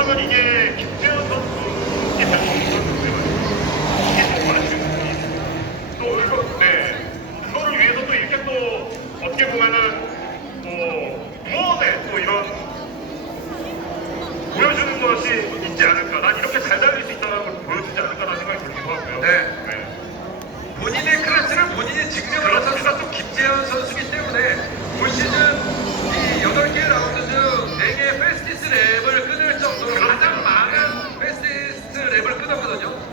1등이면 자 그렇다면 이게 김재현 선수의 잘못인 선수인데 말이죠. 이게 좀 부분이 또 이거 네 그거를 위해서 또 이렇게 또 어떻게 보면은 뭐 무언의 또 이런 보여주는 것이 있지 않을까 난 이렇게 잘 달릴 수 있다는 걸 보여주지 않을까라는 생각이 들기도 하고요. 네. 본인의 클래스를 본인이 증명하는 선수가 또 김재현 선수이 랩을 끊었거든요.